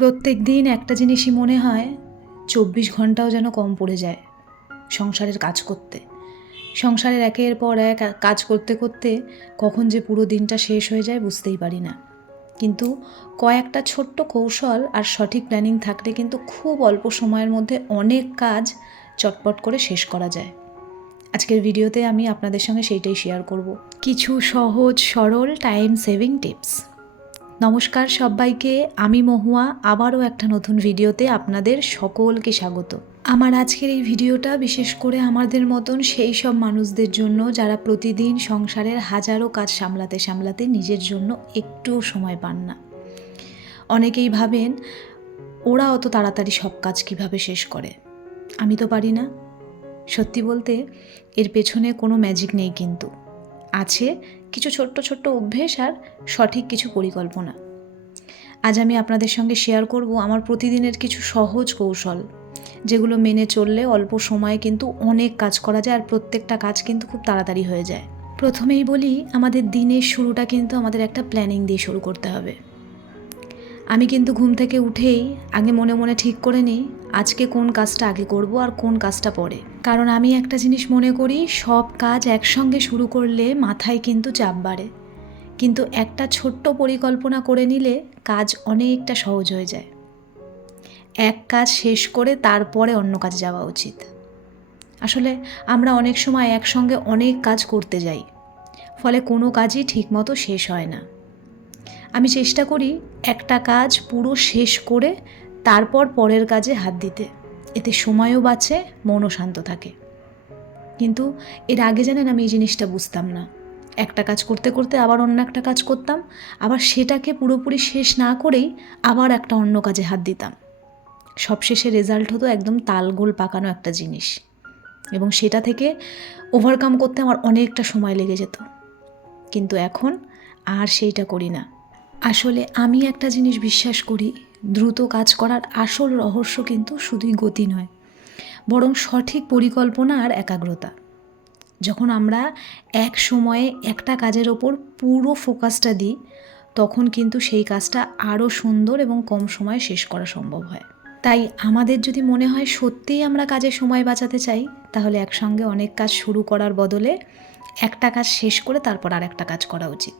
প্রত্যেক দিন একটা জিনিসই মনে হয় ২৪ ঘন্টাও যেন কম পড়ে যায় সংসারের কাজ করতে। সংসারের একের পর এক কাজ করতে করতে কখন যে পুরো দিনটা শেষ হয়ে যায় বুঝতেই পারি না। কিন্তু কয়েকটা ছোট্ট কৌশল আর সঠিক প্ল্যানিং থাকলে কিন্তু খুব অল্প সময়ের মধ্যে অনেক কাজ চটপট করে শেষ করা যায়। আজকের ভিডিওতে আমি আপনাদের সঙ্গে সেইটাই শেয়ার করব, কিছু সহজ সরল টাইম সেভিং টিপস। নমস্কার সবাইকে, আমি মহুয়া। আবারও একটা নতুন ভিডিওতে আপনাদের সকলকে স্বাগত। আমার আজকের এই ভিডিওটা বিশেষ করে আমাদের মতন সেই সব মানুষদের জন্য যারা প্রতিদিন সংসারের হাজারো কাজ সামলাতে সামলাতে নিজের জন্য একটুও সময় পান না। অনেকেই ভাবেন ওরা অত তাড়াতাড়ি সব কাজ কিভাবে শেষ করে, আমি তো পারি না। সত্যি বলতে এর পেছনে কোনো ম্যাজিক নেই, কিন্তু আছে কিছু ছোট্ট ছোট্ট অভ্যেস আর সঠিক কিছু পরিকল্পনা। আজ আমি আপনাদের সঙ্গে শেয়ার করব আমার প্রতিদিনের কিছু সহজ কৌশল, যেগুলো মেনে চললে অল্প সময়ে কিন্তু অনেক কাজ করা যায় আর প্রত্যেকটা কাজ কিন্তু খুব তাড়াতাড়ি হয়ে যায়। প্রথমেই বলি, আমাদের দিনের শুরুটা কিন্তু আমাদের একটা প্ল্যানিং দিয়ে শুরু করতে হবে। আমি কিন্তু ঘুম থেকে উঠেই আগে মনে মনে ঠিক করে নিই আজকে কোন কাজটা আগে করব আর কোন কাজটা পরে। কারণ আমি একটা জিনিস মনে করি, সব কাজ একসঙ্গে শুরু করলে মাথায় কিন্তু চাপ বাড়ে, কিন্তু একটা ছোট্ট পরিকল্পনা করে নিলে কাজ অনেকটা সহজ হয়ে যায়। এক কাজ শেষ করে তারপরে অন্য কাজ যাওয়া উচিত। আসলে আমরা অনেক সময় একসঙ্গে অনেক কাজ করতে যাই, ফলে কোনো কাজই ঠিকমতো শেষ হয় না। আমি চেষ্টা করি একটা কাজ পুরো শেষ করে তারপর পরের কাজে হাত দিতে, এতে সময়ও বাঁচে, মনও শান্ত থাকে। কিন্তু এর আগে জানেন আমি এই জিনিসটা বুঝতাম না। একটা কাজ করতে করতে আবার অন্য একটা কাজ করতাম, আবার সেটাকে পুরোপুরি শেষ না করেই আবার একটা অন্য কাজে হাত দিতাম। সবশেষে রেজাল্ট হতো একদম তালগোল পাকানো একটা জিনিস, এবং সেটা থেকে ওভারকাম করতে আমার অনেকটা সময় লেগে যেত। কিন্তু এখন আর সেইটা করি না। আসলে আমি একটা জিনিস বিশ্বাস করি, দ্রুত কাজ করার আসল রহস্য কিন্তু শুধুই গতি নয়, বরং সঠিক পরিকল্পনা আর একাগ্রতা। যখন আমরা এক সময়ে একটা কাজের ওপর পুরো ফোকাসটা দিই, তখন কিন্তু সেই কাজটা আরও সুন্দর এবং কম সময়ে শেষ করা সম্ভব হয়। তাই আমাদের যদি মনে হয় সত্যিই আমরা কাজে সময় বাঁচাতে চাই, তাহলে একসঙ্গে অনেক কাজ শুরু করার বদলে একটা কাজ শেষ করে তারপর আর একটা কাজ করা উচিত।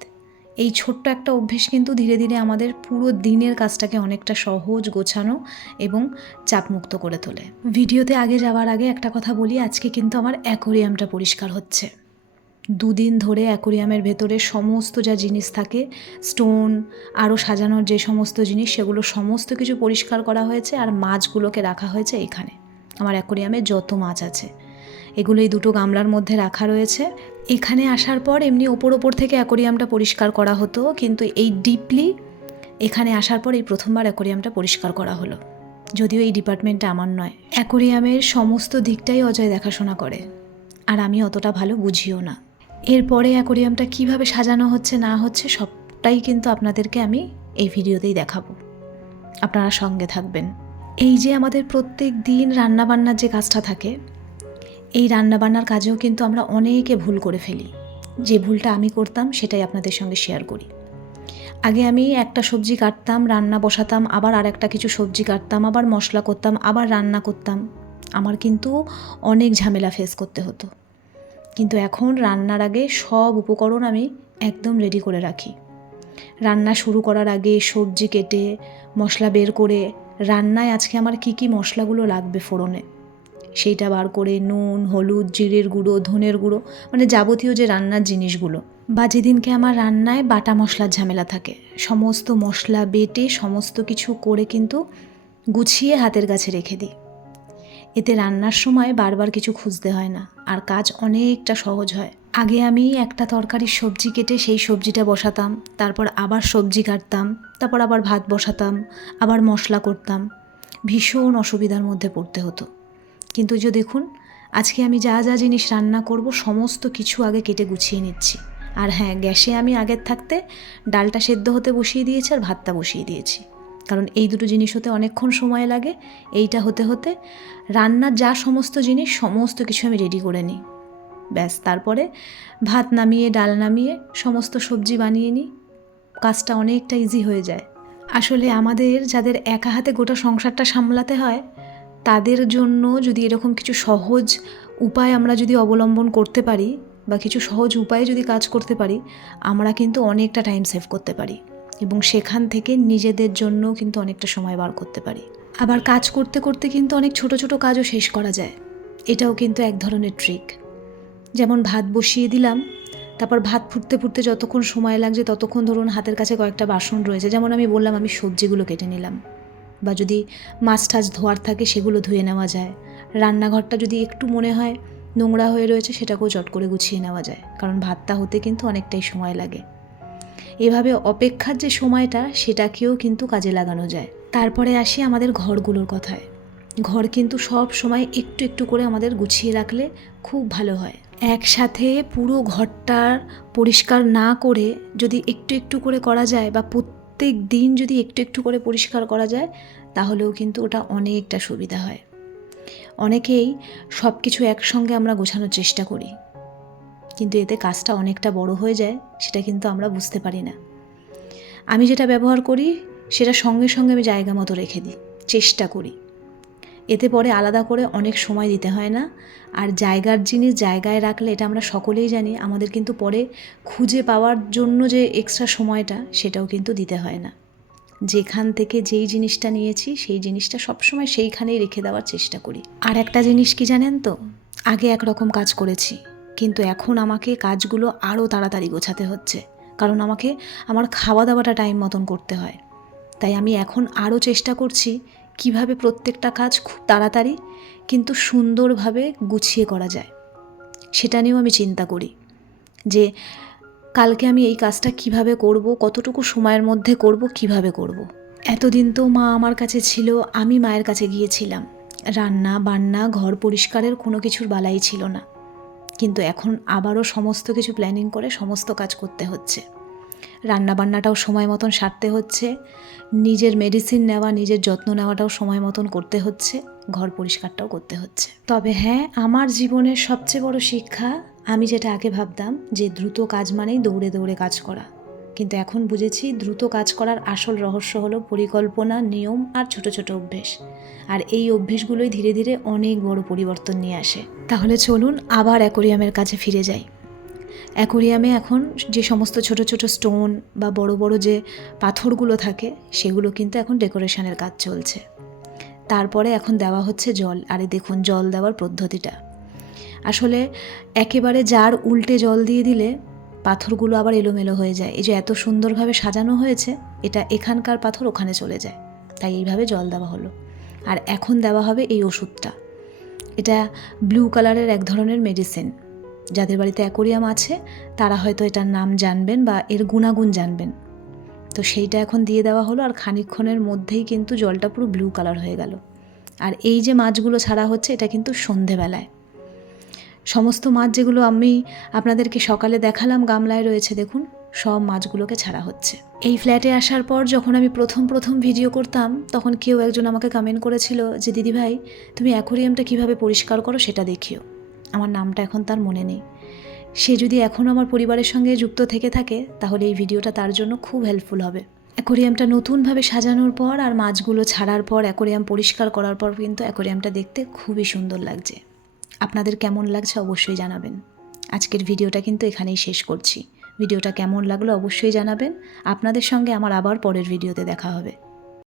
এই ছোট্ট একটা অভ্যেস কিন্তু ধীরে ধীরে আমাদের পুরো দিনের কাজটাকে অনেকটা সহজ, গোছানো এবং চাপমুক্ত করে তোলে। ভিডিওতে আগে যাওয়ার আগে একটা কথা বলি, আজকে কিন্তু আমার অ্যাকোরিয়ামটা পরিষ্কার হচ্ছে। 2 দিন ধরে অ্যাকোরিয়ামের ভেতরে সমস্ত যা জিনিস থাকে, স্টোন, আরও সাজানোর যে সমস্ত জিনিস, সেগুলো সমস্ত কিছু পরিষ্কার করা হয়েছে আর মাছগুলোকে রাখা হয়েছে এখানে। আমার অ্যাকোরিয়ামে যত মাছ আছে এগুলো এই 2টো গামলার মধ্যে রাখা রয়েছে। এখানে আসার পর এমনি ওপর থেকে অ্যাকোরিয়ামটা পরিষ্কার করা হতো, কিন্তু এই ডিপলি এখানে আসার পর এই প্রথমবার অ্যাকোরিয়ামটা পরিষ্কার করা হলো। যদিও এই ডিপার্টমেন্টটা আমার নয়, অ্যাকোরিয়ামের সমস্ত দিকটাই অজয় দেখাশোনা করে, আর আমি অতটা ভালো বুঝিও না। এরপরে অ্যাকোরিয়ামটা কিভাবে সাজানো হচ্ছে না হচ্ছে সবটাই কিন্তু আপনাদেরকে আমি এই ভিডিওতেই দেখাবো, আপনারা সঙ্গে থাকবেন। এই যে আমাদের প্রত্যেক দিন রান্নাবান্নার যে কাজটা থাকে, এই রান্নাবান্নার কাজেও কিন্তু আমরা অনেকে ভুল করে ফেলি। যে ভুলটা আমি করতাম সেটাই আপনাদের সঙ্গে শেয়ার করি। আগে আমি একটা সবজি কাটতাম, রান্না বসাতাম, আবার আর একটা কিছু সবজি কাটতাম, আবার মশলা করতাম, আবার রান্না করতাম। আমার কিন্তু অনেক ঝামেলা ফেস করতে হতো। কিন্তু এখন রান্নার আগে সব উপকরণ আমি একদম রেডি করে রাখি। রান্না শুরু করার আগে সবজি কেটে, মশলা বের করে, রান্নায় আজকে আমার কি কি মশলাগুলো লাগবে ফোড়নে সেইটা বার করে, নুন, হলুদ, জিরের গুঁড়ো, ধনের গুঁড়ো, মানে যাবতীয় যে রান্নার জিনিসগুলো, বা যেদিনকে আমার রান্নায় বাটা মশলার ঝামেলা থাকে, সমস্ত মশলা বেটে সমস্ত কিছু করে কিন্তু গুছিয়ে হাতের কাছে রেখে দিই। এতে রান্নার সময় বারবার কিছু খুঁজতে হয় না আর কাজ অনেকটা সহজ হয়। আগে আমি একটা তরকারির সবজি কেটে সেই সবজিটা বসাতাম, তারপর আবার সবজি কাটতাম, তারপর আবার ভাত বসাতাম, আবার মশলা করতাম। ভীষণ অসুবিধার মধ্যে পড়তে হতো। কিন্তু যে দেখুন, আজকে আমি যা যা জিনিস রান্না করব সমস্ত কিছু আগে কেটে গুছিয়ে নিচ্ছি। আর হ্যাঁ, গ্যাসে আমি আগের থাকতে ডালটা সেদ্ধ হতে বসিয়ে দিয়েছি আর ভাতটা বসিয়ে দিয়েছি, কারণ এই দুটো জিনিস হতে অনেকক্ষণ সময় লাগে। এইটা হতে হতে রান্নার যা সমস্ত জিনিস সমস্ত কিছু আমি রেডি করে নিই। ব্যাস, তারপরে ভাত নামিয়ে, ডাল নামিয়ে সমস্ত সবজি বানিয়ে নিই, কাজটা অনেকটা ইজি হয়ে যায়। আসলে আমাদের যাদের একা হাতে গোটা সংসারটা সামলাতে হয়, তাদের জন্য যদি এরকম কিছু সহজ উপায় আমরা যদি অবলম্বন করতে পারি বা কিছু সহজ উপায়ে যদি কাজ করতে পারি, আমরা কিন্তু অনেকটা টাইম সেভ করতে পারি এবং সেখান থেকে নিজেদের জন্য কিন্তু অনেকটা সময় বার করতে পারি। আবার কাজ করতে করতে কিন্তু অনেক ছোট ছোট কাজও শেষ করা যায়। এটাও কিন্তু এক ধরনের ট্রিক। যেমন ভাত বসিয়ে দিলাম, তারপর ভাত ফুটতে ফুটতে যতক্ষণ সময় লাগছে ততক্ষণ ধরুন হাতের কাছে কয়েকটা বাসন রয়েছে, যেমন আমি বললাম আমি সবজিগুলো কেটে নিলাম, বা যদি মাছ টাছ ধোয়ার থাকে সেগুলো ধুয়ে নেওয়া যায়। রান্নাঘরটা যদি একটু মনে হয় নোংরা হয়ে রয়েছে সেটাকেও চট করে গুছিয়ে নেওয়া যায়, কারণ ভাতটা হতে কিন্তু অনেকটাই সময় লাগে। এভাবে অপেক্ষার যে সময়টা সেটাকেও কিন্তু কাজে লাগানো যায়। তারপরে আসি আমাদের ঘরগুলোর কথায়। ঘর কিন্তু সব সময় একটু একটু করে আমাদের গুছিয়ে রাখলে খুব ভালো হয়। একসাথে পুরো ঘরটার পরিষ্কার না করে যদি একটু একটু করে করা যায়, বা প্রত্যেক দিন যদি একটু একটু করে পরিষ্কার করা যায়, তাহলেও কিন্তু ওটা অনেকটা সুবিধা হয়। অনেকেই সব কিছু একসঙ্গে আমরা গোছানোর চেষ্টা করি, কিন্তু এতে কাজটা অনেকটা বড় হয়ে যায়, সেটা কিন্তু আমরা বুঝতে পারি না। আমি যেটা ব্যবহার করি সেটা সঙ্গে সঙ্গে আমি জায়গা মতো রেখে দিই, চেষ্টা করি। এতে পরে আলাদা করে অনেক সময় দিতে হয় না। আর জায়গার জিনিস জায়গায় রাখলে, এটা আমরা সকলেই জানি, আমাদের কিন্তু পরে খুঁজে পাওয়ার জন্য যে এক্সট্রা সময়টা সেটাও কিন্তু দিতে হয় না। যেখান থেকে যেই জিনিসটা নিয়েছি সেই জিনিসটা সবসময় সেইখানেই রেখে দেওয়ার চেষ্টা করি। আর একটা জিনিস কি জানেন তো, আগে একরকম কাজ করেছি, কিন্তু এখন আমাকে কাজগুলো আরও তাড়াতাড়ি গোছাতে হচ্ছে, কারণ আমাকে আমার খাওয়া দাওয়াটা টাইম মতন করতে হয়। তাই আমি এখন আরও চেষ্টা করছি কিভাবে প্রত্যেকটা কাজ খুব তাড়াতাড়ি কিন্তু সুন্দরভাবে গুছিয়ে করা যায়। সেটা নিয়েও আমি চিন্তা করি যে কালকে আমি এই কাজটা কিভাবে করব, কতটুকু সময়ের মধ্যে করব, কিভাবে করব। এতদিন তো মা আমার কাছে ছিল, আমি মায়ের কাছে গিয়েছিলাম, রান্না বান্না ঘর পরিষ্কারের কোনো কিছুর বালাই ছিল না। কিন্তু এখন আবারও সমস্ত কিছু প্ল্যানিং করে সমস্ত কাজ করতে হচ্ছে। রান্নাবান্নাটাও সময় মতন সারতে হচ্ছে, নিজের মেডিসিন নেওয়া, নিজের যত্ন নেওয়াটাও সময় মতন করতে হচ্ছে, ঘর পরিষ্কারটাও করতে হচ্ছে। তবে হ্যাঁ, আমার জীবনের সবচেয়ে বড় শিক্ষা, আমি যেটা আগে ভাবতাম যে দ্রুত কাজ মানেই দৌড়ে দৌড়ে কাজ করা, কিন্তু এখন বুঝেছি দ্রুত কাজ করার আসল রহস্য হলো পরিকল্পনা, নিয়ম আর ছোট ছোট অভ্যেস। আর এই অভ্যেসগুলোই ধীরে ধীরে অনেক বড় পরিবর্তন নিয়ে আসে। তাহলে চলুন আবার অ্যাকোয়ারিয়ামের কাছে ফিরে যাই। অ্যাকোয়ারিয়ামে এখন যে সমস্ত ছোট ছোট স্টোন বা বড় বড় যে পাথরগুলো থাকে সেগুলো কিন্তু এখন ডেকোরেশনের কাজ চলছে। তারপরে এখন দেওয়া হচ্ছে জল। আরে দেখুন জল দেওয়ার পদ্ধতিটা, আসলে একেবারে জার উল্টে জল দিয়ে দিলে পাথরগুলো আবার এলোমেলো হয়ে যায়। এই যে এত সুন্দরভাবে সাজানো হয়েছে, এটা এখানকার পাথর ওখানে চলে যায়, তাই এইভাবে জল দেওয়া হলো। আর এখন দেওয়া হবে এই ওষুধটা। এটা ব্লু কালারের এক ধরনের মেডিসিন। যাদের বাড়িতে অ্যাকোয়ারিয়াম আছে তারা হয়তো এটার নাম জানবেন বা এর গুণাগুণ জানবেন। তো সেইটা এখন দিয়ে দেওয়া হলো, আর খানিকক্ষণের মধ্যেই কিন্তু জলটা পুরো ব্লু কালার হয়ে গেল। আর এই যে মাছগুলো ছাড়া হচ্ছে এটা কিন্তু সন্ধেবেলায়। সমস্ত মাছ যেগুলো আমি আপনাদেরকে সকালে দেখালাম গামলায় রয়েছে, দেখুন সব মাছগুলোকে ছাড়া হচ্ছে। এই ফ্ল্যাটে আসার পর যখন আমি প্রথম ভিডিও করতাম, তখন কেউ একজন আমাকে কমেন্ট করেছিল যে দিদিভাই তুমি অ্যাকোয়ারিয়ামটা কীভাবে পরিষ্কার করো সেটা দেখিও। আমার নামটা এখন তার মনে নেই। সে যদি এখনও আমার পরিবারের সঙ্গে যুক্ত থেকে থাকে তাহলে এই ভিডিওটা তার জন্য খুব হেল্পফুল হবে। অ্যাকোয়ারিয়ামটা নতুনভাবে সাজানোর পর আর মাছগুলো ছাড়ার পর, অ্যাকোয়ারিয়াম পরিষ্কার করার পর কিন্তু অ্যাকোয়ারিয়ামটা দেখতে খুবই সুন্দর লাগছে। আপনাদের কেমন লাগছে অবশ্যই জানাবেন। আজকের ভিডিওটা কিন্তু এখানেই শেষ করছি। ভিডিওটা কেমন লাগলো অবশ্যই জানাবেন। আপনাদের সঙ্গে আমার আবার পরের ভিডিওতে দেখা হবে।